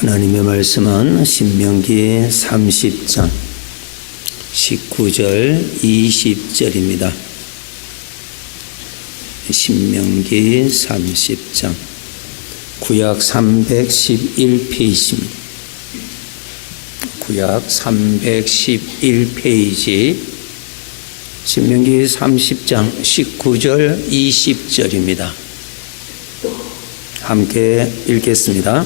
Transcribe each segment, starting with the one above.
하나님의 말씀은 신명기 30장 19절 20절입니다. 신명기 30장 구약 311페이지입니다. 구약 311페이지 신명기 30장 19절 20절입니다. 함께 읽겠습니다.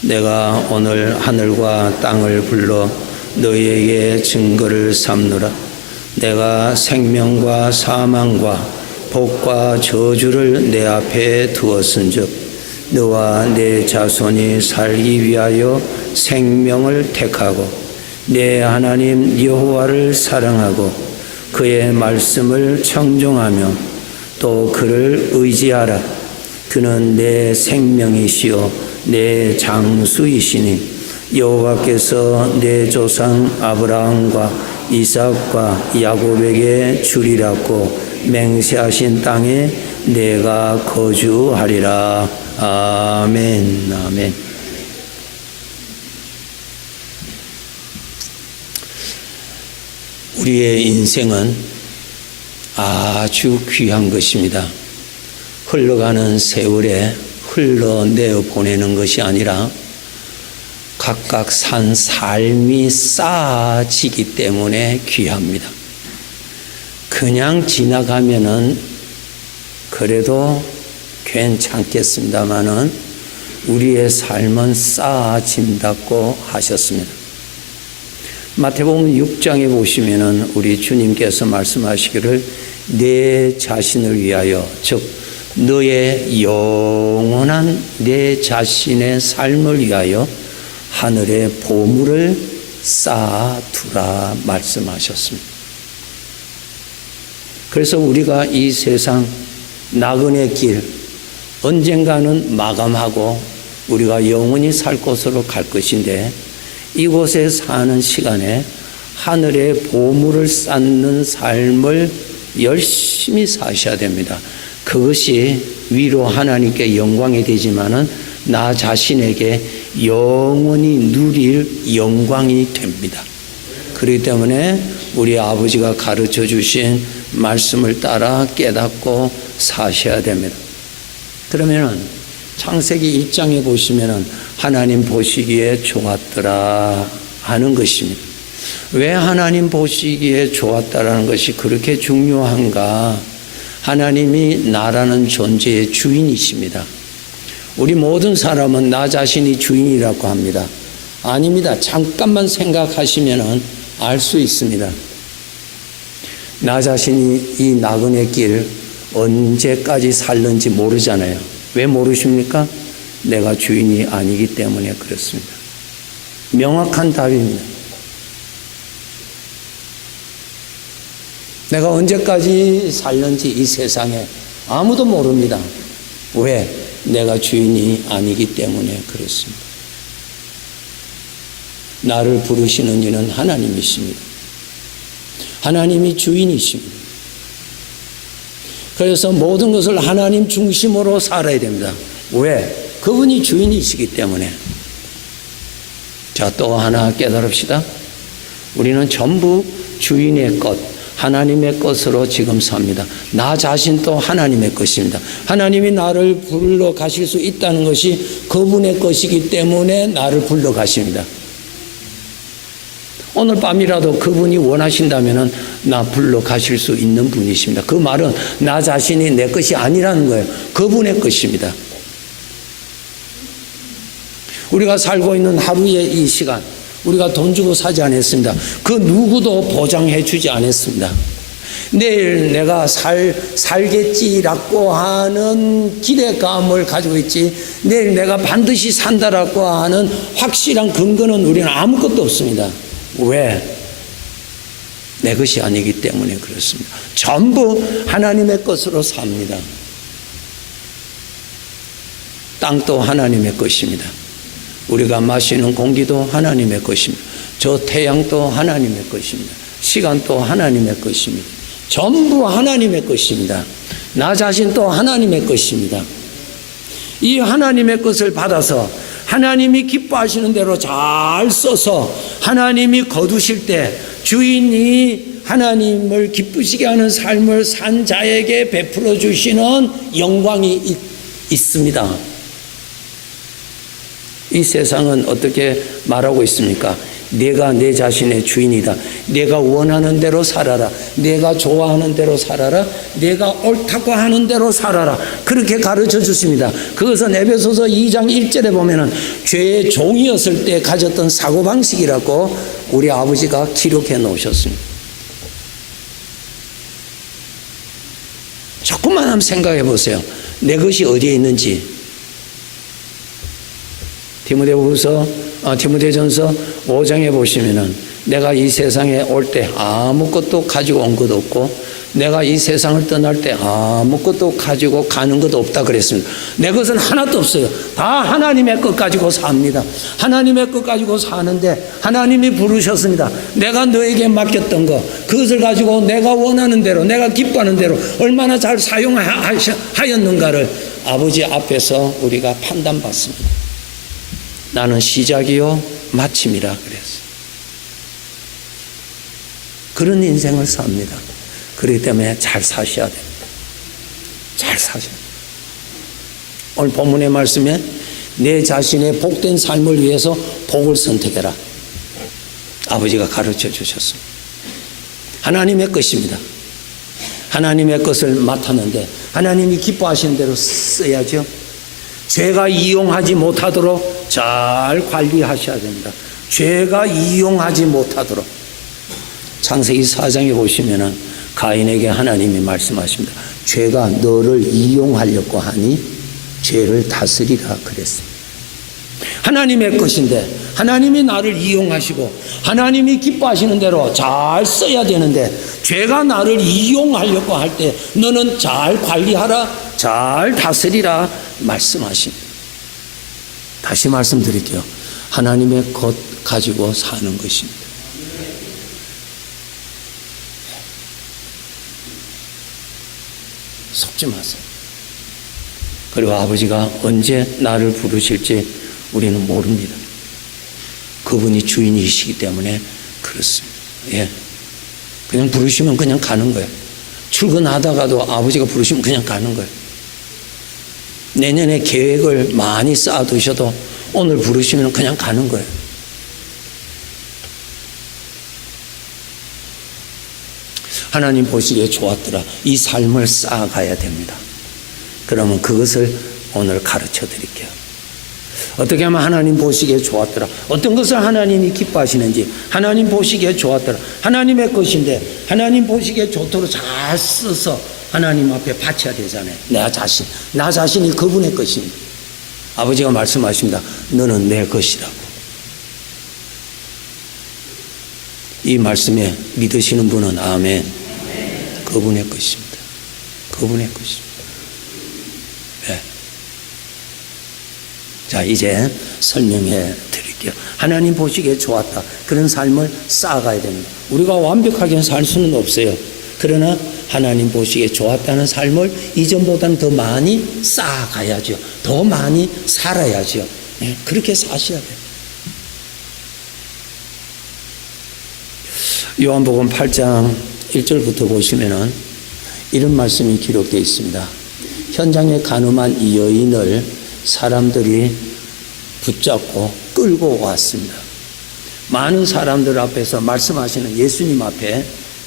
내가 오늘 하늘과 땅을 불러 너희에게 증거를 삼노라. 내가 생명과 사망과 복과 저주를 내 앞에 두었은즉 너와 내 자손이 살기 위하여 생명을 택하고 내 하나님 여호와를 사랑하고 그의 말씀을 청종하며 또 그를 의지하라. 그는 내 생명이시요 내 장수이시니 여호와께서 내 조상 아브라함과 이삭과 야곱에게 주리라고 맹세하신 땅에 내가 거주하리라. 아멘. 아멘. 우리의 인생은 아주 귀한 것입니다. 흘러가는 세월에 흘러내어 보내는 것이 아니라 각각 산 삶이 쌓아지기 때문에 귀합니다. 그냥 지나가면은 그래도 괜찮겠습니다마는 우리의 삶은 쌓아진다고 하셨습니다. 마태복음 6장에 보시면은 우리 주님께서 말씀하시기를 내 자신을 위하여 즉 너의 영원한 내 자신의 삶을 위하여 하늘의 보물을 쌓아두라 말씀하셨습니다. 그래서 우리가 이 세상 나그네 길 언젠가는 마감하고 우리가 영원히 살 곳으로 갈 것인데 이곳에 사는 시간에 하늘의 보물을 쌓는 삶을 열심히 사셔야 됩니다. 그것이 위로 하나님께 영광이 되지만은 나 자신에게 영원히 누릴 영광이 됩니다. 그렇기 때문에 우리 아버지가 가르쳐 주신 말씀을 따라 깨닫고 사셔야 됩니다. 그러면은 창세기 1장에 보시면은 하나님 보시기에 좋았더라 하는 것입니다. 왜 하나님 보시기에 좋았다라는 것이 그렇게 중요한가? 하나님이 나라는 존재의 주인이십니다. 우리 모든 사람은 나 자신이 주인이라고 합니다. 아닙니다. 잠깐만 생각하시면 알 수 있습니다. 나 자신이 이 나그네 길 언제까지 살는지 모르잖아요. 왜 모르십니까? 내가 주인이 아니기 때문에 그렇습니다. 명확한 답입니다. 내가 언제까지 살는지 이 세상에 아무도 모릅니다. 왜? 내가 주인이 아니기 때문에 그렇습니다. 나를 부르시는 이는 하나님이십니다. 하나님이 주인이십니다. 그래서 모든 것을 하나님 중심으로 살아야 됩니다. 왜? 그분이 주인이시기 때문에. 자, 또 하나 깨달읍시다. 우리는 전부 주인의 것, 하나님의 것으로 지금 삽니다. 나 자신도 하나님의 것입니다. 하나님이 나를 불러 가실 수 있다는 것이 그분의 것이기 때문에 나를 불러 가십니다. 오늘 밤이라도 그분이 원하신다면 나 불러 가실 수 있는 분이십니다. 그 말은 나 자신이 내 것이 아니라는 거예요. 그분의 것입니다. 우리가 살고 있는 하루의 이 시간 우리가 돈 주고 사지 않았습니다. 그 누구도 보장해 주지 않았습니다. 내일 내가 살겠지라고 하는 기대감을 가지고 있지 내일 내가 반드시 산다라고 하는 확실한 근거는 우리는 아무것도 없습니다. 왜? 내 것이 아니기 때문에 그렇습니다. 전부 하나님의 것으로 삽니다. 땅도 하나님의 것입니다. 우리가 마시는 공기도 하나님의 것입니다. 저 태양도 하나님의 것입니다. 시간도 하나님의 것입니다. 전부 하나님의 것입니다. 나 자신도 하나님의 것입니다. 이 하나님의 것을 받아서 하나님이 기뻐하시는 대로 잘 써서 하나님이 거두실 때 주인이 하나님을 기쁘시게 하는 삶을 산 자에게 베풀어 주시는 영광이 있습니다. 이 세상은 어떻게 말하고 있습니까? 내가 내 자신의 주인이다. 내가 원하는 대로 살아라. 내가 좋아하는 대로 살아라. 내가 옳다고 하는 대로 살아라. 그렇게 가르쳐 주십니다. 그것은 에베소서 2장 1절에 보면은 죄의 종이었을 때 가졌던 사고방식이라고 우리 아버지가 기록해 놓으셨습니다. 조금만 한번 생각해 보세요. 내 것이 어디에 있는지. 디모데전서 5장에 보시면은 내가 이 세상에 올 때 아무것도 가지고 온 것 없고 내가 이 세상을 떠날 때 아무것도 가지고 가는 것 없다 그랬습니다. 내 것은 하나도 없어요. 다 하나님의 것 가지고 삽니다. 하나님의 것 가지고 사는데 하나님이 부르셨습니다. 내가 너에게 맡겼던 것 그것을 가지고 내가 원하는 대로 내가 기뻐하는 대로 얼마나 잘 사용하였는가를 아버지 앞에서 우리가 판단받습니다. 나는 시작이요 마침이라 그랬어요. 그런 인생을 삽니다. 그렇기 때문에 잘 사셔야 됩니다. 잘 사셔야 됩니다. 오늘 본문의 말씀에 내 자신의 복된 삶을 위해서 복을 선택해라. 아버지가 가르쳐 주셨습니다. 하나님의 것입니다. 하나님의 것을 맡았는데 하나님이 기뻐하시는 대로 써야죠. 죄가 이용하지 못하도록 잘 관리하셔야 됩니다. 죄가 이용하지 못하도록. 창세기 4장에 보시면은 가인에게 하나님이 말씀하십니다. 죄가 너를 이용하려고 하니 죄를 다스리라 그랬습니다. 하나님의 것인데 하나님이 나를 이용하시고 하나님이 기뻐하시는 대로 잘 써야 되는데 죄가 나를 이용하려고 할 때 너는 잘 관리하라, 잘 다스리라 말씀하십니다. 다시 말씀드릴게요. 하나님의 것 가지고 사는 것입니다. 속지 마세요. 그리고 아버지가 언제 나를 부르실지 우리는 모릅니다. 그분이 주인이시기 때문에 그렇습니다. 예. 그냥 부르시면 그냥 가는 거예요. 출근하다가도 아버지가 부르시면 그냥 가는 거예요. 내년에 계획을 많이 쌓아두셔도 오늘 부르시면 그냥 가는 거예요. 하나님 보시기에 좋았더라. 이 삶을 쌓아가야 됩니다. 그러면 그것을 오늘 가르쳐 드릴게요. 어떻게 하면 하나님 보시기에 좋았더라. 어떤 것을 하나님이 기뻐하시는지 하나님 보시기에 좋았더라. 하나님의 것인데 하나님 보시기에 좋도록 잘 써서 하나님 앞에 바쳐야 되잖아요. 나 자신이 그분의 것입니다. 아버지가 말씀하십니다. 너는 내 것이라고. 이 말씀에 믿으시는 분은 아멘. 그분의 것입니다. 그분의 것입니다. 네. 자, 이제 설명해 드릴게요. 하나님 보시기에 좋았다. 그런 삶을 쌓아가야 됩니다. 우리가 완벽하게 살 수는 없어요. 그러나 하나님 보시기에 좋았다는 삶을 이전보다는 더 많이 쌓아가야죠. 더 많이 살아야죠. 네, 그렇게 사셔야 돼요. 요한복음 8장 1절부터 보시면은 이런 말씀이 기록되어 있습니다. 현장에 가늠한 이 여인을 사람들이 붙잡고 끌고 왔습니다. 많은 사람들 앞에서 말씀하시는 예수님 앞에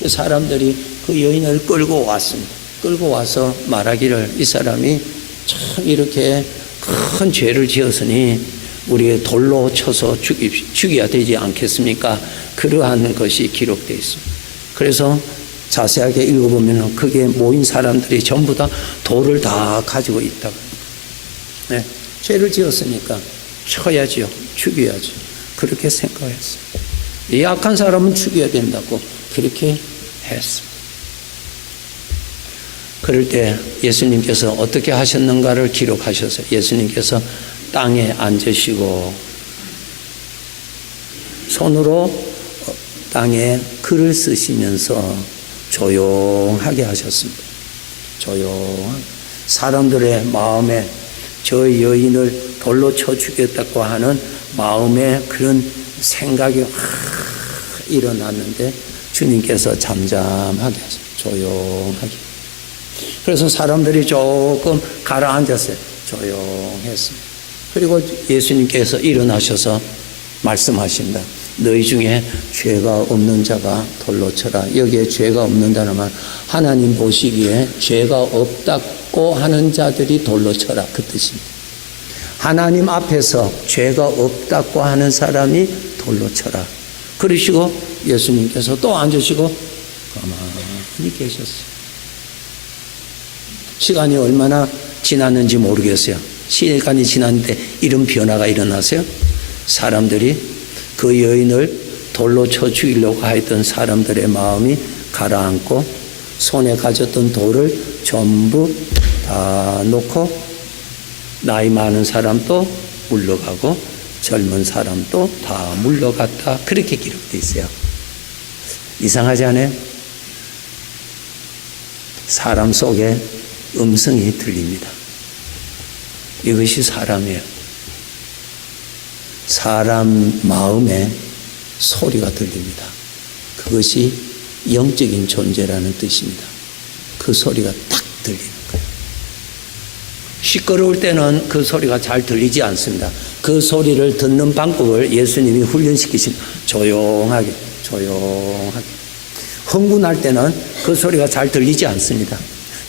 사람들이 그 여인을 끌고 왔습니다. 끌고 와서 말하기를 이 사람이 참 이렇게 큰 죄를 지었으니 우리의 돌로 쳐서 죽여야 되지 않겠습니까? 그러한 것이 기록되어 있습니다. 그래서 자세하게 읽어보면 거기에 모인 사람들이 전부 다 돌을 다 가지고 있다고. 네, 죄를 지었으니까 쳐야지요. 죽여야죠. 그렇게 생각했어요. 이 악한 사람은 죽여야 된다고 그렇게 했습니다. 그럴 때 예수님께서 어떻게 하셨는가를 기록하셔서 예수님께서 땅에 앉으시고 손으로 땅에 글을 쓰시면서 조용하게 하셨습니다. 조용하게. 사람들의 마음에 저 여인을 돌로 쳐 죽였다고 하는 마음에 그런 생각이 확 일어났는데 주님께서 잠잠하게 하세요. 조용하게. 그래서 사람들이 조금 가라앉았어요. 조용했습니다. 그리고 예수님께서 일어나셔서 말씀하신다. 너희 중에 죄가 없는 자가 돌로 쳐라. 여기에 죄가 없는 자는 하나님 보시기에 죄가 없다고 하는 자들이 돌로 쳐라. 그 뜻입니다. 하나님 앞에서 죄가 없다고 하는 사람이 돌로 쳐라. 그러시고 예수님께서 또 앉으시고 가만히 계셨어요. 시간이 얼마나 지났는지 모르겠어요. 시간이 지났는데 이런 변화가 일어나세요. 사람들이 그 여인을 돌로 쳐 죽이려고 했던 사람들의 마음이 가라앉고 손에 가졌던 돌을 전부 다 놓고 나이 많은 사람도 물러가고 젊은 사람도 다 물러갔다. 그렇게 기록되어 있어요. 이상하지 않아요? 사람 속에 음성이 들립니다. 이것이 사람이에요. 사람 마음에 소리가 들립니다. 그것이 영적인 존재라는 뜻입니다. 그 소리가 딱 들리는 거예요. 시끄러울 때는 그 소리가 잘 들리지 않습니다. 그 소리를 듣는 방법을 예수님이 훈련시키십니다. 조용하게, 조용하게. 흥분할 때는 그 소리가 잘 들리지 않습니다.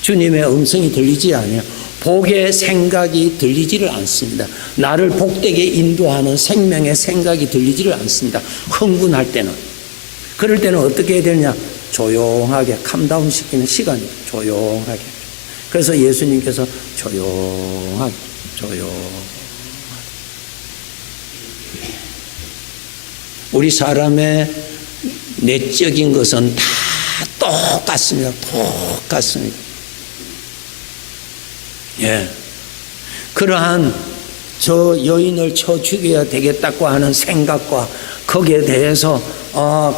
주님의 음성이 들리지 않아요. 복의 생각이 들리지를 않습니다. 나를 복되게 인도하는 생명의 생각이 들리지를 않습니다. 흥분할 때는. 그럴 때는 어떻게 해야 되느냐? 조용하게 캄다운 시키는 시간이 조용하게. 그래서 예수님께서 조용하게, 조용하게. 우리 사람의 내적인 것은 다 똑같습니다. 똑같습니다. 예. 그러한 저 여인을 쳐 죽여야 되겠다고 하는 생각과 거기에 대해서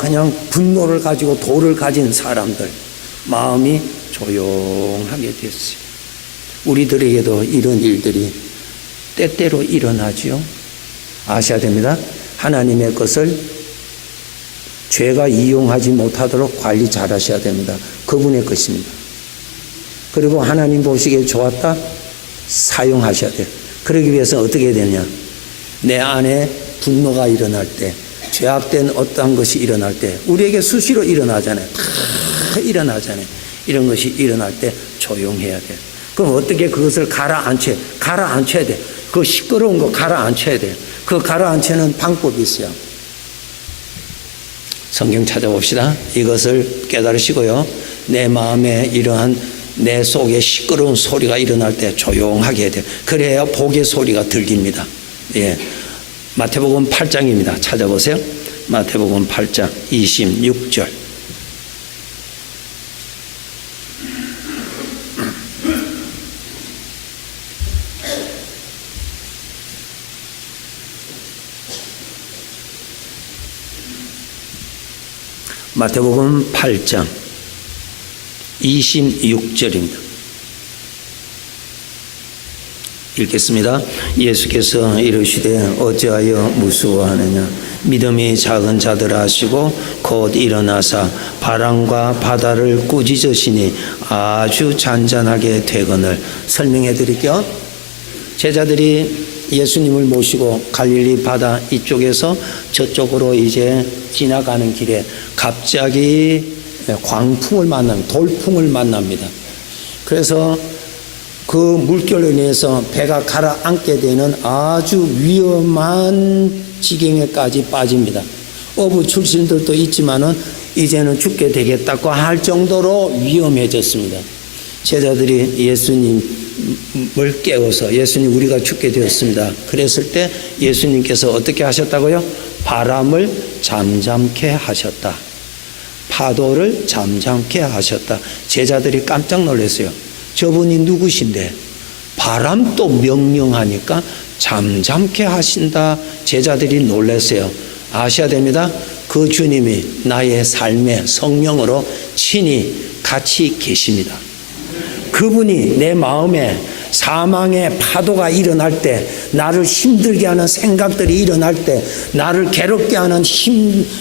그냥 분노를 가지고 돌을 가진 사람들 마음이 조용하게 됐어요. 우리들에게도 이런 일들이 때때로 일어나지요. 아셔야 됩니다. 하나님의 것을 죄가 이용하지 못하도록 관리 잘 하셔야 됩니다. 그분의 것입니다. 그리고 하나님 보시기에 좋았다? 사용하셔야 돼요. 그러기 위해서 어떻게 해야 되냐? 내 안에 분노가 일어날 때, 죄악된 어떠한 것이 일어날 때, 우리에게 수시로 일어나잖아요. 다 일어나잖아요. 이런 것이 일어날 때 조용해야 돼요. 그럼 어떻게 그것을 가라앉혀야 돼. 그 시끄러운 거 가라앉혀야 돼요. 그 가라앉히는 방법이 있어요. 성경 찾아봅시다. 이것을 깨달으시고요. 내 마음에 이러한 내 속에 시끄러운 소리가 일어날 때 조용하게 해야 돼요. 그래야 복의 소리가 들립니다. 예. 마태복음 8장입니다. 찾아보세요. 마태복음 8장 26절. 마태복음 8장 26절입니다. 읽겠습니다. 예수께서 이르시되 어찌하여 무수워하느냐? 믿음이 작은 자들아 하시고 곧 일어나사 바람과 바다를 꾸짖으시니 아주 잔잔하게 되거늘. 설명해 드릴게요. 제자들이 예수님을 모시고 갈릴리 바다 이쪽에서 저쪽으로 이제 지나가는 길에 갑자기 광풍을 돌풍을 만납니다. 그래서 그 물결로 인해서 배가 가라앉게 되는 아주 위험한 지경에까지 빠집니다. 어부 출신들도 있지만은 이제는 죽게 되겠다고 할 정도로 위험해졌습니다. 제자들이 예수님을 깨워서 예수님 우리가 죽게 되었습니다. 그랬을 때 예수님께서 어떻게 하셨다고요? 바람을 잠잠케 하셨다. 파도를 잠잠케 하셨다. 제자들이 깜짝 놀랐어요. 저분이 누구신데 바람도 명령하니까 잠잠케 하신다. 제자들이 놀랐어요. 아셔야 됩니다. 그 주님이 나의 삶의 성령으로 친히 같이 계십니다. 그분이 내 마음에 사망의 파도가 일어날 때, 나를 힘들게 하는 생각들이 일어날 때, 나를 괴롭게 하는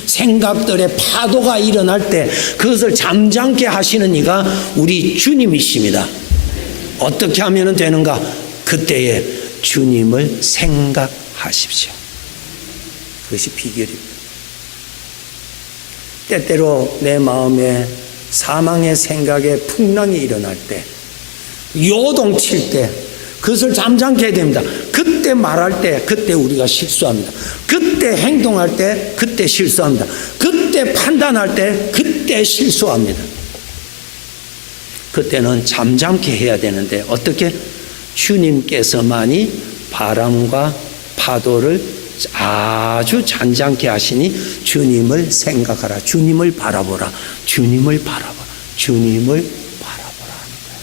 생각들의 파도가 일어날 때 그것을 잠잠케 하시는 이가 우리 주님이십니다. 어떻게 하면 되는가? 그때에 주님을 생각하십시오. 그것이 비결입니다. 때때로 내 마음에 사망의 생각에 풍랑이 일어날 때, 요동칠 때 그것을 잠잠케 해야 됩니다. 그때 말할 때 그때 우리가 실수합니다. 그때 행동할 때 그때 실수합니다. 그때 판단할 때 그때 실수합니다. 그때는 잠잠케 해야 되는데 어떻게? 주님께서만이 바람과 파도를 아주 잔잔케 하시니 주님을 생각하라. 주님을 바라보라. 주님을 바라보라. 주님을 바라보라 하는 거예요.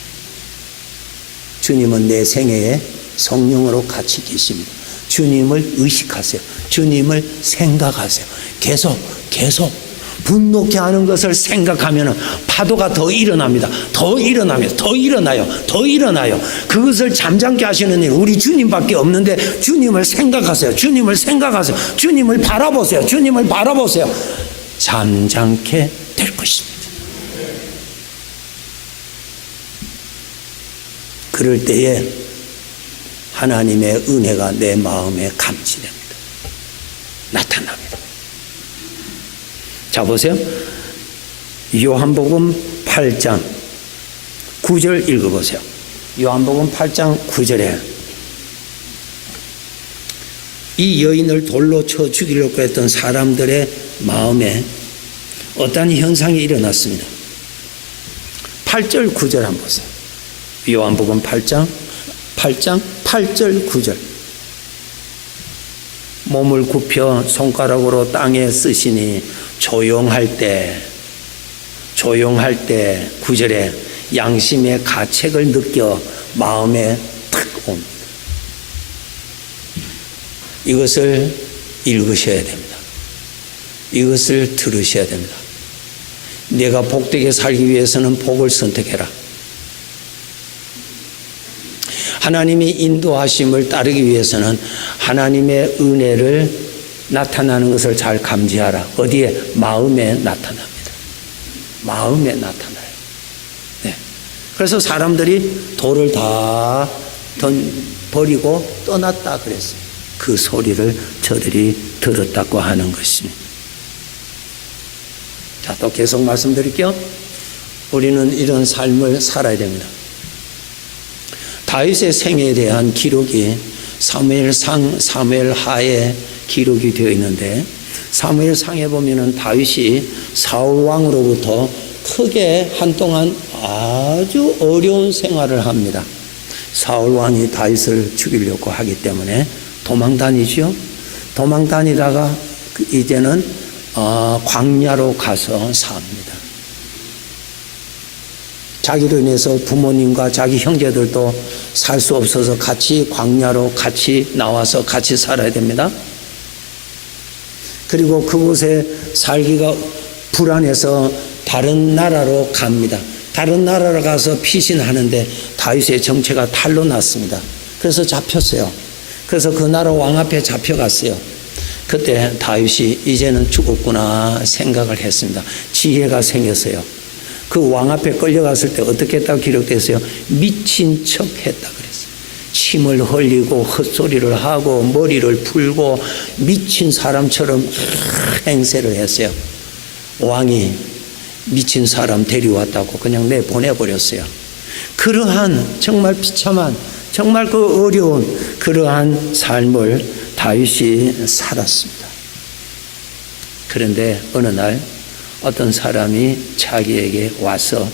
주님은 내 생애에 성령으로 같이 계십니다. 주님을 의식하세요. 주님을 생각하세요. 계속 분노케 하는 것을 생각하면 파도가 더 일어납니다. 더 일어나요. 더 일어나요. 그것을 잠잠케 하시는 일 우리 주님밖에 없는데 주님을 생각하세요. 주님을 생각하세요. 주님을 바라보세요. 주님을 바라보세요. 잠잠케 될 것입니다. 그럴 때에 하나님의 은혜가 내 마음에 감지됩니다. 나타납니다. 자, 보세요. 요한복음 8장 9절 읽어보세요. 요한복음 8장 9절에 이 여인을 돌로 쳐 죽이려고 했던 사람들의 마음에 어떤 현상이 일어났습니다. 8절 9절 한번 보세요. 요한복음 8장 8절 9절. 몸을 굽혀 손가락으로 땅에 쓰시니 조용할 때 9절에 양심의 가책을 느껴 마음에 탁 옵니다. 이것을 읽으셔야 됩니다. 이것을 들으셔야 됩니다. 내가 복되게 살기 위해서는 복을 선택해라. 하나님이 인도하심을 따르기 위해서는 하나님의 은혜를 나타나는 것을 잘 감지하라. 어디에? 마음에 나타납니다. 마음에 나타나요. 네. 그래서 사람들이 돌을 다 버리고 떠났다 그랬어요. 그 소리를 저들이 들었다고 하는 것입니다. 자, 또 계속 말씀드릴게요. 우리는 이런 삶을 살아야 됩니다. 다윗의 생애에 대한 기록이 사무엘상, 사무엘하에 기록이 되어 있는데 사무엘상에 보면은 다윗이 사울 왕으로부터 크게 한동안 아주 어려운 생활을 합니다. 사울 왕이 다윗을 죽이려고 하기 때문에 도망 다니죠. 도망 다니다가 이제는 광야로 가서 삽니다. 자기로 인해서 부모님과 자기 형제들도 살 수 없어서 같이 광야로 같이 나와서 같이 살아야 됩니다. 그리고 그곳에 살기가 불안해서 다른 나라로 갑니다. 다른 나라로 가서 피신하는데 다윗의 정체가 탈로 났습니다. 그래서 잡혔어요. 그래서 그 나라 왕 앞에 잡혀갔어요. 그때 다윗이 이제는 죽었구나 생각을 했습니다. 지혜가 생겼어요. 그 왕 앞에 끌려갔을 때 어떻게 했다고 기록됐어요? 미친 척 했다 그랬어요. 침을 흘리고 헛소리를 하고 머리를 풀고 미친 사람처럼 행세를 했어요. 왕이 미친 사람 데려왔다고 그냥 내보내버렸어요. 그러한 정말 비참한 정말 그 어려운 그러한 삶을 다윗이 살았습니다. 그런데 어느 날 어떤 사람이 자기에게 와서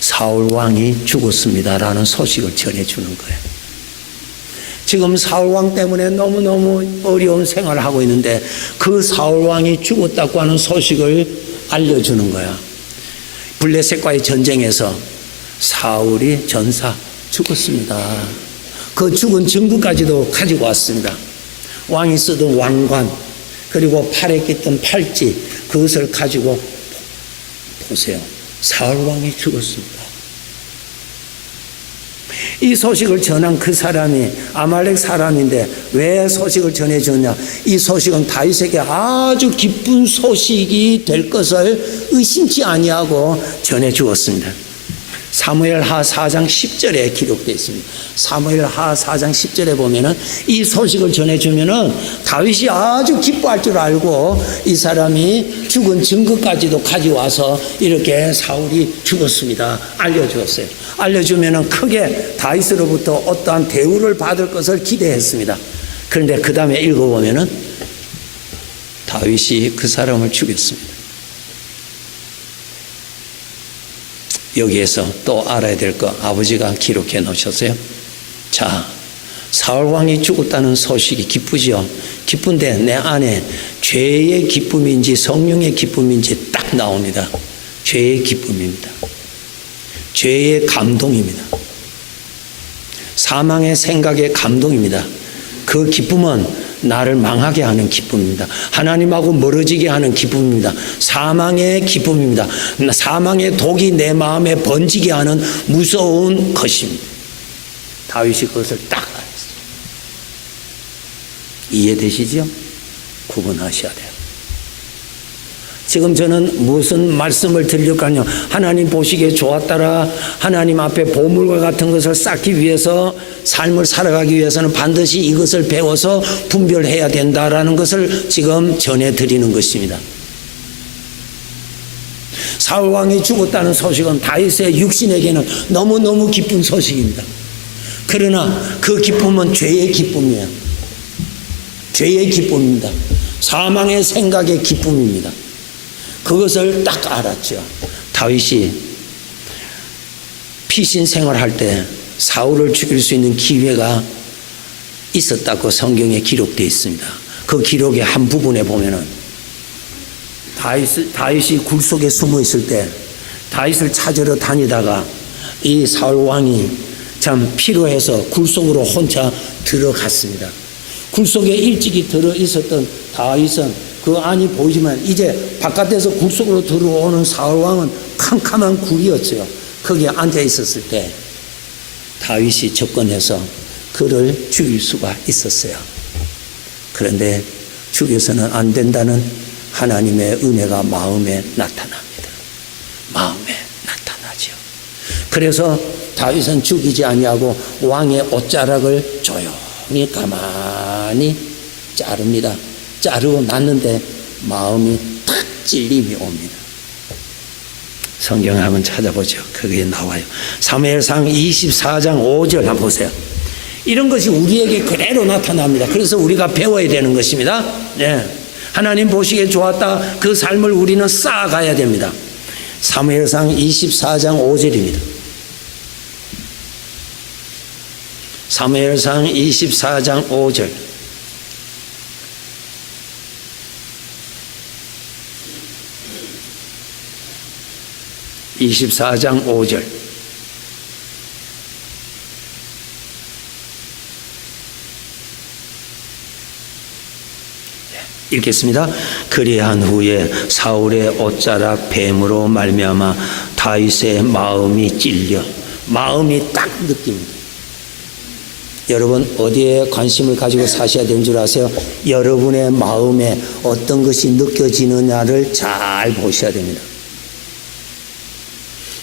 사울 왕이 죽었습니다라는 소식을 전해주는 거예요. 지금 사울 왕 때문에 너무너무 어려운 생활을 하고 있는데 그 사울 왕이 죽었다고 하는 소식을 알려주는 거야. 블레셋과의 전쟁에서 사울이 전사 죽었습니다. 그 죽은 증거까지도 가지고 왔습니다. 왕이 쓰던 왕관 그리고 팔에 깃던 팔찌 그것을 가지고 보세요. 사울 왕이 죽었습니다. 이 소식을 전한 그 사람이 아말렉 사람인데 왜 소식을 전해줬냐? 이 소식은 다윗에게 아주 기쁜 소식이 될 것을 의심치 아니하고 전해주었습니다. 사무엘하 4장 10절에 기록되어 있습니다. 사무엘하 4장 10절에 보면은 이 소식을 전해주면은 다윗이 아주 기뻐할 줄 알고 이 사람이 죽은 증거까지도 가져와서 이렇게 사울이 죽었습니다 알려주었어요. 알려주면은 크게 다윗으로부터 어떠한 대우를 받을 것을 기대했습니다. 그런데 그 다음에 읽어보면은 다윗이 그 사람을 죽였습니다. 여기에서 또 알아야 될 거 아버지가 기록해 놓으셨어요. 자, 사울왕이 죽었다는 소식이 기쁘지요. 기쁜데 내 안에 죄의 기쁨인지 성령의 기쁨인지 딱 나옵니다. 죄의 기쁨입니다. 죄의 감동입니다. 사망의 생각의 감동입니다. 그 기쁨은 나를 망하게 하는 기쁨입니다. 하나님하고 멀어지게 하는 기쁨입니다. 사망의 기쁨입니다. 사망의 독이 내 마음에 번지게 하는 무서운 것입니다. 다윗이 그것을 딱 알았어요. 이해되시죠? 구분하셔야 돼요. 지금 저는 무슨 말씀을 드릴까요? 하나님 보시기에 좋았더라. 하나님 앞에 보물과 같은 것을 쌓기 위해서 삶을 살아가기 위해서는 반드시 이것을 배워서 분별해야 된다라는 것을 지금 전해드리는 것입니다. 사울왕이 죽었다는 소식은 다윗의 육신에게는 너무너무 기쁜 소식입니다. 그러나 그 기쁨은 죄의 기쁨이에요. 죄의 기쁨입니다. 사망의 생각의 기쁨입니다. 그것을 딱 알았죠. 다윗이 피신 생활할 때 사울을 죽일 수 있는 기회가 있었다고 성경에 기록되어 있습니다. 그 기록의 한 부분에 보면은 다윗이 굴 속에 숨어 있을 때 다윗을 찾으러 다니다가 이 사울 왕이 참 피로해서 굴 속으로 혼자 들어갔습니다. 굴 속에 일찍이 들어 있었던 다윗은 그 안이 보이지만 이제 바깥에서 굴 속으로 들어오는 사울왕은 캄캄한 굴이었어요. 거기에 앉아 있었을 때 다윗이 접근해서 그를 죽일 수가 있었어요. 그런데 죽여서는 안 된다는 하나님의 은혜가 마음에 나타납니다. 마음에 나타나죠. 그래서 다윗은 죽이지 아니하고 왕의 옷자락을 조용히 가만히 자릅니다. 자르고 났는데 마음이 탁 찔림이 옵니다. 성경을 한번 찾아보죠. 거기에 나와요. 사무엘상 24장 5절 한번 보세요. 이런 것이 우리에게 그대로 나타납니다. 그래서 우리가 배워야 되는 것입니다. 네. 하나님 보시기에 좋았다. 그 삶을 우리는 쌓아가야 됩니다. 사무엘상 24장 5절입니다. 사무엘상 24장 5절. (24장 5절) 읽겠습니다. 그리한 후에 사울의 옷자락 뱀으로 말미암아 다윗의 마음이 찔려. 마음이 딱 느낍니다. 여러분 어디에 관심을 가지고 사셔야 되는 줄 아세요? 여러분의 마음에 어떤 것이 느껴지느냐를 잘 보셔야 됩니다.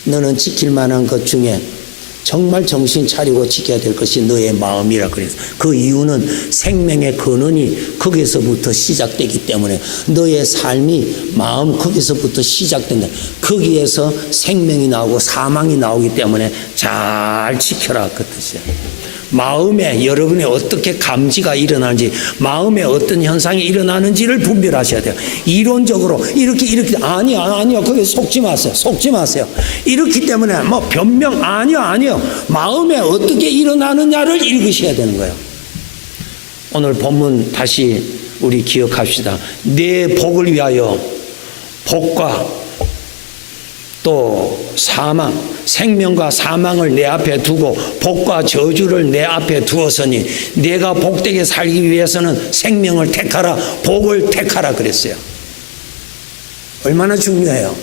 너는 지킬 만한 것 중에 정말 정신 차리고 지켜야 될 것이 너의 마음이라 그래서 그 이유는 생명의 근원이 거기서부터 시작되기 때문에 너의 삶이 마음 거기서부터 시작된다. 거기에서 생명이 나오고 사망이 나오기 때문에 잘 지켜라 그 뜻이에요. 마음에 여러분의 어떻게 감지가 일어나는지 마음에 어떤 현상이 일어나는지를 분별하셔야 돼요. 이론적으로 이렇게 아니요 거기에 속지 마세요. 이렇기 때문에 뭐 변명 아니요 마음에 어떻게 일어나느냐를 읽으셔야 되는 거예요. 오늘 본문 다시 우리 기억합시다. 내 복을 위하여 복과 또 사망, 생명과 사망을 내 앞에 두고 복과 저주를 내 앞에 두었으니 내가 복되게 살기 위해서는 생명을 택하라, 복을 택하라 그랬어요. 얼마나 중요해요.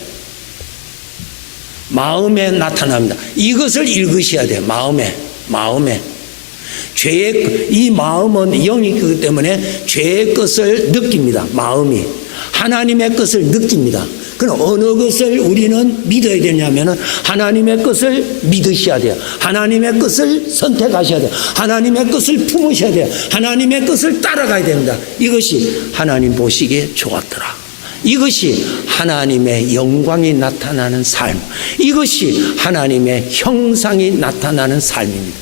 마음에 나타납니다. 이것을 읽으셔야 돼요. 마음에. 마음에. 이 마음은 영이 있기 때문에 죄의 것을 느낍니다. 마음이. 하나님의 것을 느낍니다. 그럼 어느 것을 우리는 믿어야 되냐면은 하나님의 것을 믿으셔야 돼요. 하나님의 것을 선택하셔야 돼요. 하나님의 것을 품으셔야 돼요. 하나님의 것을 따라가야 됩니다. 이것이 하나님 보시기에 좋았더라. 이것이 하나님의 영광이 나타나는 삶. 이것이 하나님의 형상이 나타나는 삶입니다.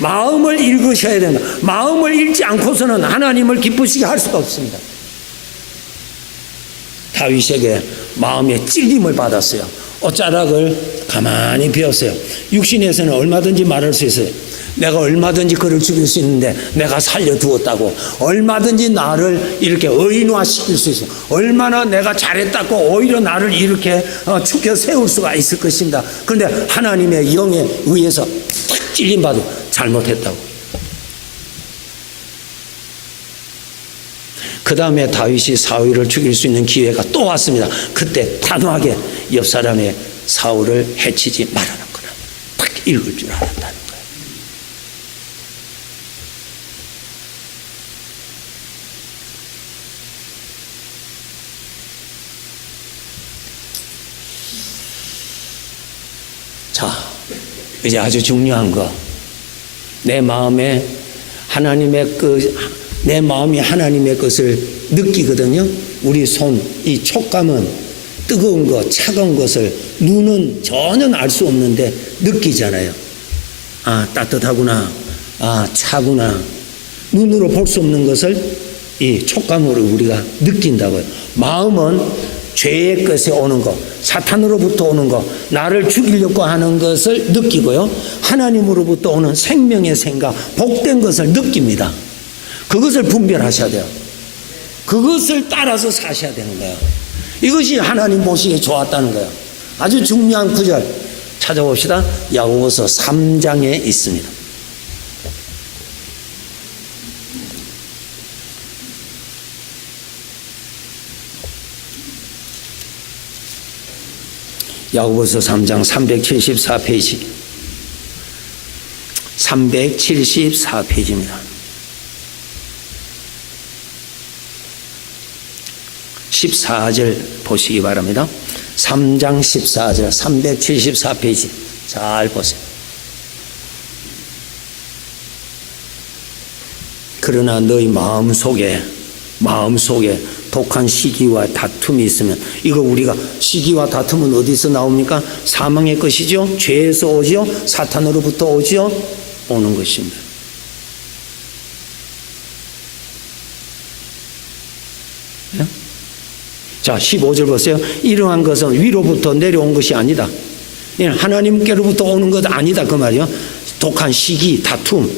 마음을 읽으셔야 된다. 마음을 읽지 않고서는 하나님을 기쁘시게 할 수가 없습니다. 다윗에게 마음에 찔림을 받았어요. 옷자락을 가만히 비웠어요. 육신에서는 얼마든지 말할 수 있어요. 내가 얼마든지 그를 죽일 수 있는데 내가 살려두었다고, 얼마든지 나를 이렇게 의인화시킬 수 있어요. 얼마나 내가 잘했다고 오히려 나를 이렇게 축혀 세울 수가 있을 것입니다. 그런데 하나님의 영에 의해서 탁 찔림받고 잘못했다고. 그 다음에 다윗이 사울을 죽일 수 있는 기회가 또 왔습니다. 그때 단호하게 옆 사람의 사울을 해치지 말라는 거는 딱 읽을 줄 알았다는 거예요. 자, 이제 아주 중요한 거. 내 마음에 내 마음이 하나님의 것을 느끼거든요. 우리 손, 이 촉감은 뜨거운 것, 차가운 것을 눈은 전혀 알 수 없는데 느끼잖아요. 아, 따뜻하구나. 아, 차구나. 눈으로 볼 수 없는 것을 이 촉감으로 우리가 느낀다고요. 마음은 죄의 것에 오는 것, 사탄으로부터 오는 것, 나를 죽이려고 하는 것을 느끼고요. 하나님으로부터 오는 생명의 생각, 복된 것을 느낍니다. 그것을 분별하셔야 돼요. 그것을 따라서 사셔야 되는 거예요. 이것이 하나님 보시기에 좋았다는 거예요. 아주 중요한 구절 찾아봅시다. 야고보서 3장에 있습니다. 야고보서 3장 374페이지. 374페이지입니다. 14절 보시기 바랍니다. 3장 14절 374페이지 잘 보세요. 그러나 너희 마음속에 독한 시기와 다툼이 있으면, 이거 우리가 시기와 다툼은 어디서 나옵니까? 사망의 것이죠. 죄에서 오죠. 사탄으로부터 오죠. 오는 것입니다. 네? 자, 15절 보세요. 이러한 것은 위로부터 내려온 것이 아니다. 하나님께로부터 오는 것 아니다 그 말이요. 독한 시기, 다툼,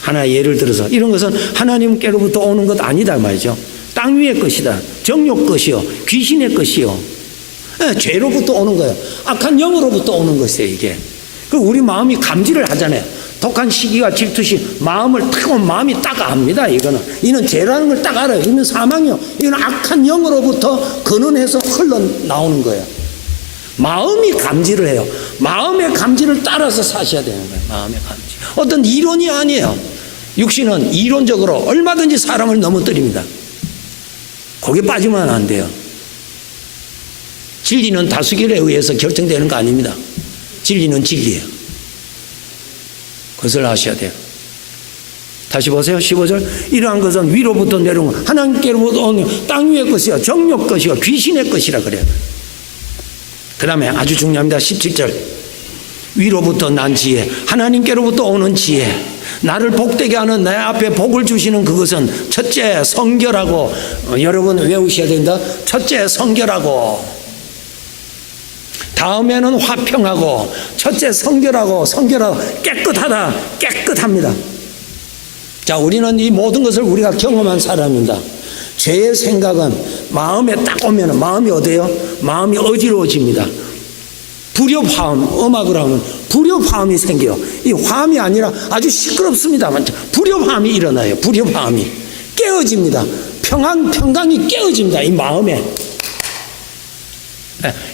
하나 예를 들어서 이런 것은 하나님께로부터 오는 것 아니다 말이죠. 땅 위의 것이다. 정욕 것이요, 귀신의 것이요, 죄로부터 오는 거예요. 악한 영으로부터 오는 것이에요. 이게 그 우리 마음이 감지를 하잖아요. 독한 시기가 질투시 마음을 딱 오면 마음이 딱 압니다. 이는 죄라는 걸 딱 알아요. 이는 사망이요, 이는 악한 영으로부터 근원해서 흘러나오는 거예요. 마음이 감지를 해요. 마음의 감지를 따라서 사셔야 되는 거예요. 마음의 감지. 어떤 이론이 아니에요. 육신은 이론적으로 얼마든지 사람을 넘어뜨립니다. 거기에 빠지면 안 돼요. 진리는 다수결에 의해서 결정되는 거 아닙니다. 진리는 진리예요. 그것을 아셔야 돼요. 다시 보세요. 15절. 이러한 것은 위로부터 내려온 것, 하나님께로부터 오는 땅 위의 것이요, 정욕 것이요, 귀신의 것이라 그래요. 그 다음에 아주 중요합니다. 17절. 위로부터 난 지혜, 하나님께로부터 오는 지혜, 나를 복되게 하는 내 앞에 복을 주시는 그것은 첫째 성결하고, 여러분 외우셔야 된다. 첫째 성결하고, 다음에는 화평하고, 첫째 성결하고 깨끗합니다. 자, 우리는 이 모든 것을 우리가 경험한 사람입니다. 죄의 생각은 마음에 딱 오면 마음이 어때요? 마음이 어지러워집니다. 불협화음, 음악으로 하면 불협화음이 생겨요. 이 화음이 아니라 아주 시끄럽습니다만 불협화음이 일어나요. 불협화음이 깨어집니다. 평강이 깨어집니다. 이 마음에.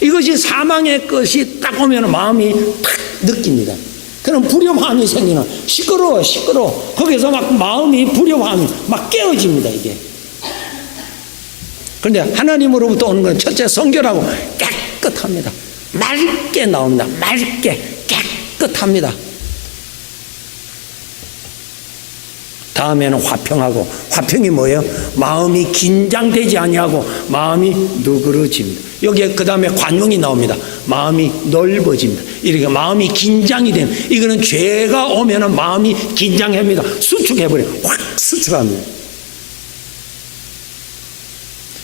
이것이 사망의 것이 딱 오면 마음이 탁 느낍니다. 그럼 불협화음이 생기는, 시끄러워. 거기서 막 마음이 불협화음이 막 깨어집니다, 이게. 그런데 하나님으로부터 오는 건 첫째 성결하고 깨끗합니다. 맑게 나옵니다. 맑게 깨끗합니다. 다음에는 화평하고, 화평이 뭐예요? 마음이 긴장되지 아니하고 마음이 누그러집니다. 여기에 그 다음에 관용이 나옵니다. 마음이 넓어집니다. 이렇게 마음이 긴장이 되는, 이거는 죄가 오면은 마음이 긴장합니다. 수축해버려요. 확 수축합니다.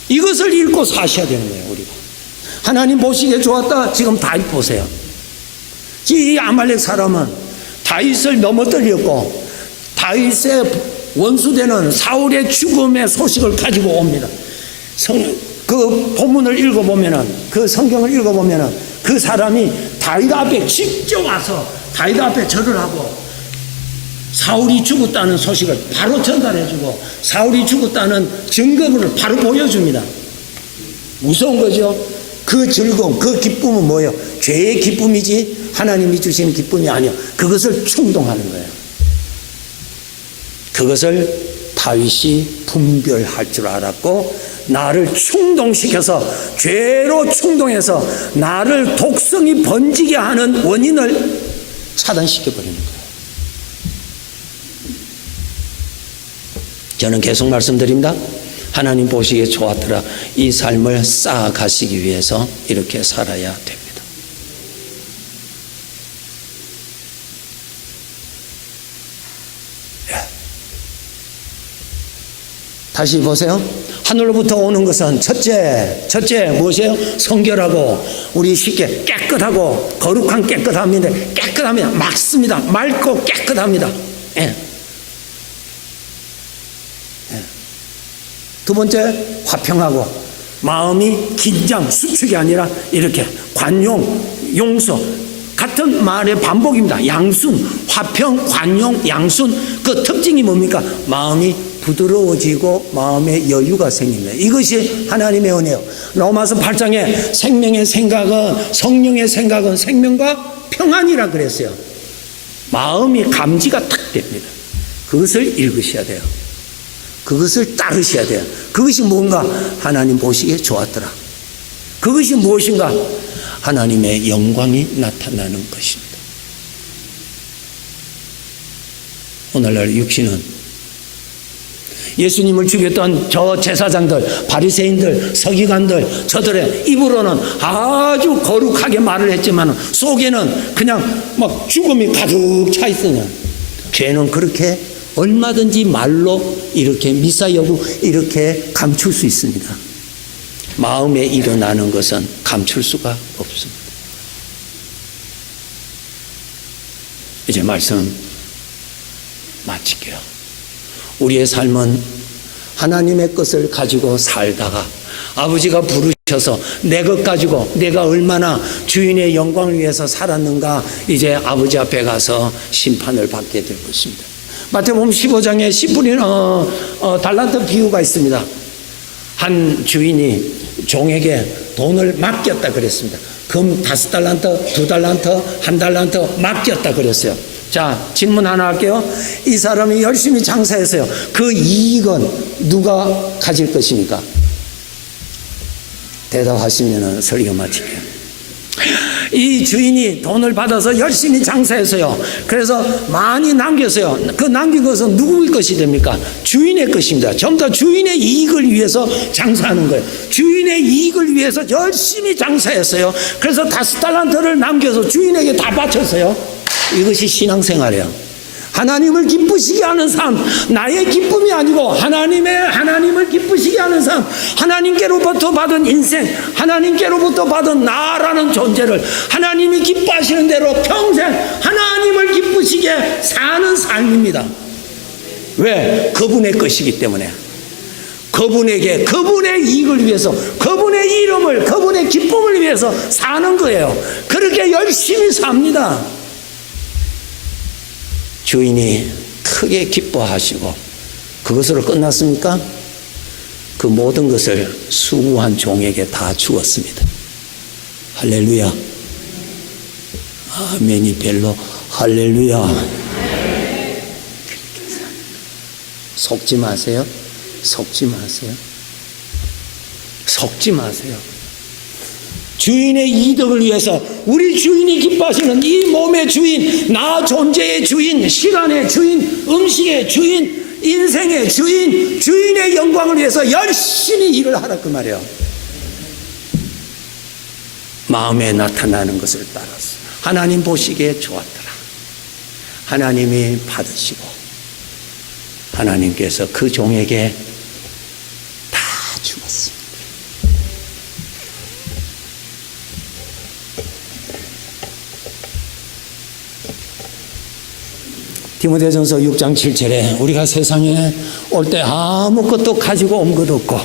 이것을 읽고 사셔야 되는 거예요, 우리가. 하나님 보시기에 좋았다. 지금 다윗 보세요. 이 아말렉 사람은 다윗을 넘어뜨렸고, 다윗의 원수되는 사울의 죽음의 소식을 가지고 옵니다. 그 본문을 읽어보면은, 그 성경을 읽어보면은 그 사람이 다윗 앞에 직접 와서 다윗 앞에 절을 하고 사울이 죽었다는 소식을 바로 전달해주고 사울이 죽었다는 증거를 바로 보여줍니다. 무서운 거죠. 그 즐거움, 그 기쁨은 뭐예요? 죄의 기쁨이지 하나님이 주시는 기쁨이 아니요. 그것을 충동하는 거예요. 그것을 다윗이 분별할 줄 알았고, 나를 충동시켜서, 죄로 충동해서 나를 독성이 번지게 하는 원인을 차단시켜버리는 거예요. 저는 계속 말씀드립니다. 하나님 보시기에 좋았더라. 이 삶을 쌓아가시기 위해서 이렇게 살아야 됩니다. 다시 보세요. 하늘로부터 오는 것은 첫째 무엇이에요? 성결하고, 우리 쉽게 깨끗하고, 거룩한 깨끗함인데, 깨끗합니다. 맑습니다. 맑고 깨끗합니다. 예. 두 번째, 화평하고, 마음이 긴장, 수축이 아니라 이렇게 관용, 용서, 같은 말의 반복입니다. 양순, 화평, 관용, 양순. 그 특징이 뭡니까? 마음이 부드러워지고 마음에 여유가 생깁니다. 이것이 하나님의 은혜요. 로마서 8장에 생명의 생각은, 성령의 생각은 생명과 평안이라 그랬어요. 마음이 감지가 탁 됩니다. 그것을 읽으셔야 돼요. 그것을 따르셔야 돼요. 그것이 뭔가? 하나님 보시기에 좋았더라. 그것이 무엇인가? 하나님의 영광이 나타나는 것입니다. 오늘날 육신은 예수님을 죽였던 저 제사장들, 바리새인들, 서기관들, 저들의 입으로는 아주 거룩하게 말을 했지만 속에는 그냥 막 죽음이 가득 차 있으냐. 죄는 그렇게 얼마든지 말로 이렇게 미사여구 이렇게 감출 수 있습니다. 마음에 일어나는 것은 감출 수가 없습니다. 이제 말씀 마칠게요. 우리의 삶은 하나님의 것을 가지고 살다가 아버지가 부르셔서 내 것 가지고 내가 얼마나 주인의 영광을 위해서 살았는가, 이제 아버지 앞에 가서 심판을 받게 될 것입니다. 마태복음 15장에 10불인 달란트 비유가 있습니다. 한 주인이 종에게 돈을 맡겼다 그랬습니다. 금 5달란트, 2달란트, 1달란트 맡겼다 그랬어요. 자, 질문 하나 할게요. 이 사람이 열심히 장사했어요. 그 이익은 누가 가질 것입니까? 대답하시면 설교 마칠게요. 이 주인이 돈을 받아서 열심히 장사했어요. 그래서 많이 남겼어요. 그 남긴 것은 누구의 것이 됩니까? 주인의 것입니다. 전부 다 주인의 이익을 위해서 장사하는 거예요. 주인의 이익을 위해서 열심히 장사했어요. 그래서 5달란트를 남겨서 주인에게 다 바쳤어요. 이것이 신앙생활이에요. 하나님을 기쁘시게 하는 삶, 나의 기쁨이 아니고 하나님을 기쁘시게 하는 삶, 하나님께로부터 받은 인생, 하나님께로부터 받은 나라는 존재를 하나님이 기뻐하시는 대로 평생 하나님을 기쁘시게 사는 삶입니다. 왜? 그분의 것이기 때문에. 그분에게, 그분의 이익을 위해서, 그분의 이름을, 그분의 기쁨을 위해서 사는 거예요. 그렇게 열심히 삽니다. 주인이 크게 기뻐하시고, 그것으로 끝났습니까? 그 모든 것을 수고한 종에게 다 주었습니다. 할렐루야. 아멘이 별로 할렐루야. 속지 마세요. 속지 마세요. 속지 마세요. 주인의 이득을 위해서 우리 주인이 기뻐하시는 이 몸의 주인, 나 존재의 주인, 시간의 주인, 음식의 주인, 인생의 주인, 주인의 영광을 위해서 열심히 일을 하라 그 말이에요. 마음에 나타나는 것을 따라서 하나님 보시기에 좋았더라. 하나님이 받으시고 하나님께서 그 종에게 다 주었습니다. 디모데전서 6장 7절에 우리가 세상에 올 때 아무것도 가지고 온 것 없고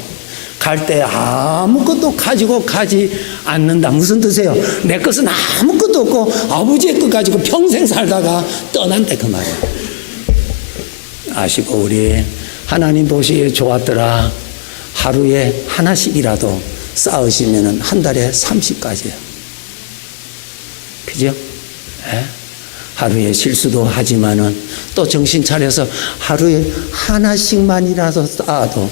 갈 때 아무것도 가지고 가지 않는다. 무슨 뜻이에요? 내 것은 아무것도 없고 아버지의 것 가지고 평생 살다가 떠난다 그 말이에요. 아시고 우리 하나님 보시기에 좋았더라. 하루에 하나씩이라도 쌓으시면 한 달에 30가지예요. 그죠? 네? 하루에 실수도 하지만은 또 정신 차려서 하루에 하나씩만이라도 쌓아도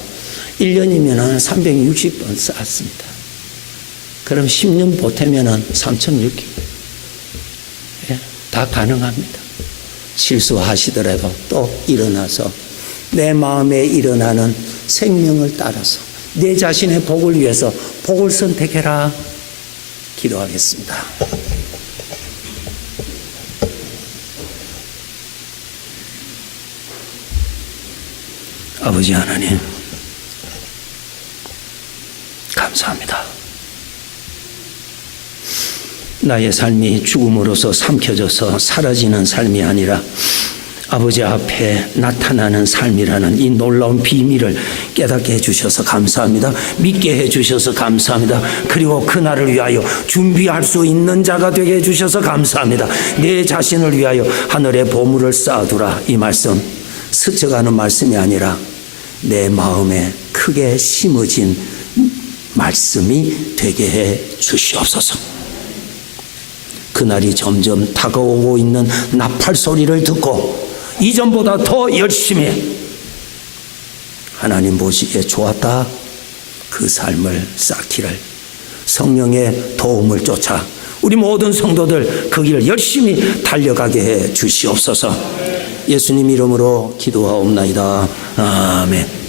1년이면은 360번 쌓았습니다. 그럼 10년 보태면은 3,600개. 예? 다 가능합니다. 실수하시더라도 또 일어나서 내 마음에 일어나는 생명을 따라서 내 자신의 복을 위해서 복을 선택해라. 기도하겠습니다. 아버지 하나님, 감사합니다. 나의 삶이 죽음으로써 삼켜져서 사라지는 삶이 아니라 아버지 앞에 나타나는 삶이라는 이 놀라운 비밀을 깨닫게 해주셔서 감사합니다. 믿게 해주셔서 감사합니다. 그리고 그날을 위하여 준비할 수 있는 자가 되게 해주셔서 감사합니다. 내 자신을 위하여 하늘의 보물을 쌓아두라. 이 말씀 스쳐가는 말씀이 아니라 내 마음에 크게 심어진 말씀이 되게 해 주시옵소서. 그날이 점점 다가오고 있는 나팔 소리를 듣고 이전보다 더 열심히 하나님 보시기에 좋았다 그 삶을 쌓기를 성령의 도움을 쫓아 우리 모든 성도들 그 길을 열심히 달려가게 해 주시옵소서. 예수님 이름으로 기도하옵나이다. 아멘.